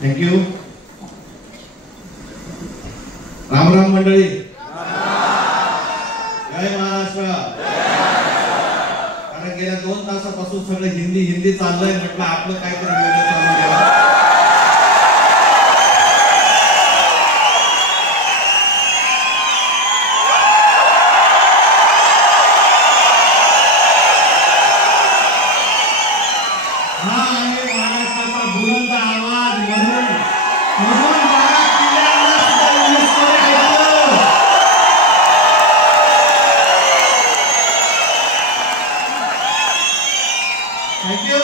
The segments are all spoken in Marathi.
थँक्यू. राम राम मंडळी. जय महाराष्ट्र. कारण गेल्या 2 तासापासून सगळं हिंदी हिंदी चाललंय, म्हटलं आपलं काहीतरी वेगळं चालू द्या. हा आहे महाराष्ट्राचा बुलंद आवाज. म्हणून थँक्यू.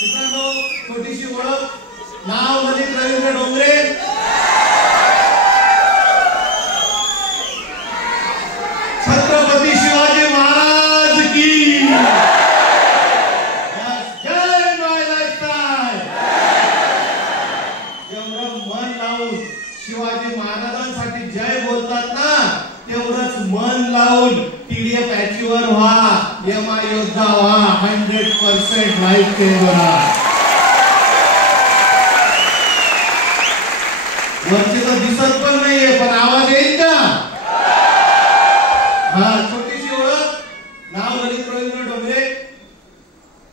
मित्रांनो, छोटीशी ओळख. नाव ललित रवींद्र डोंगरे. छत्रपती शिवाजी महाराज की जय. माय लाईफस्टाईल. एवढं मन लावून शिवाजी महाराजांसाठी जय बोलतात ना, तेवढंच मन लावून टीडीएफ अचीवर व्हा, एमआय योद्धा व्हा, 100% लाईफ केलं. वरती तर दिसत पण नाहीये, पण आवाज येईल का? हा, छोटीशी ओळख. नाव ललित रवींद्र डोंगरे.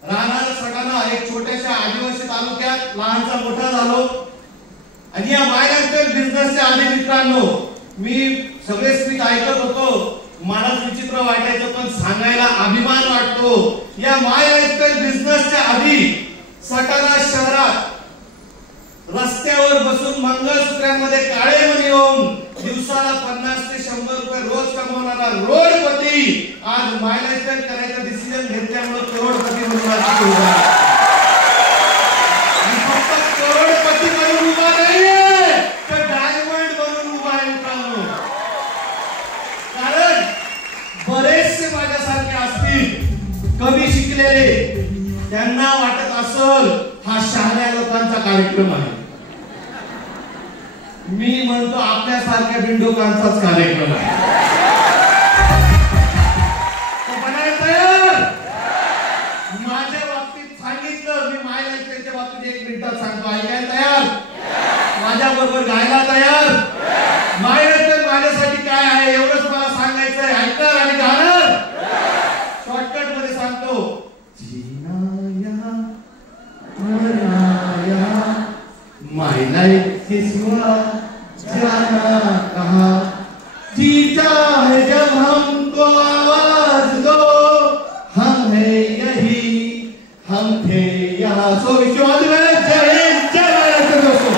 राहणार सटाणा, एक छोट्याशा आदिवासी तालुक्यात लहानचा मोठा झालो. आणि या माय लाईफस्टाईल बिझनेसच्या आधी मित्रांनो, मी सगळे स्पीच ऐकत होतो. मला विचित्र वाटायचं, पण सांगायला अभिमान वाटतो. या माय लाईफस्टाईल बिझनेसच्या आधी सटाणा शहरात रस्त्यावर बसून मंगळसूत्रांमध्ये काळे मणी होऊन दिवसाला 50 ते 100 रुपये रोज कमवणारा रोडपती आज माय लाईफस्टाईल करायचा डिसिजन घेतल्यामुळे करोडपती बनून आज उभा आहे. आणि फक्त करोडपती बनून उभा नाहीये, तर डायमंड बनून उभा आहे मित्रांनो. कारण बरेचसे माझ्यासारखे असतील कमी शिकलेले, त्यांना वाटत असेल हा शहाण्या लोकांचा कार्यक्रम आहे. मी म्हणतो आपल्यासारख्या बिंडोकांचाच कार्यक्रम आहे. बनायला तयार. माझ्या बाबतीत सांगितलं, मी माय लाईफच्या बाबतीत 1 मिनिटात सांगतो. ऐकायला तयार? माझ्या बरोबर गायला तयार? माय लाईफ माझ्यासाठी काय आहे एवढंच मला सांगायचंय. ऐकणार आणि गाणार? शॉर्टकट मध्ये सांगतो. माय लाइफ के सिवा जाना कहाँ, जीता है जब हमको आवाज दो, हम है यही, हम थे यहाँ. सो विश्वास में जय हिंद, जय भारत दोस्तों.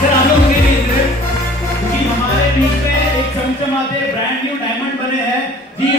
सर, आप लोग क्योंकि हमारे बीच में एक चमचमाते ब्रांड न्यू डायमंड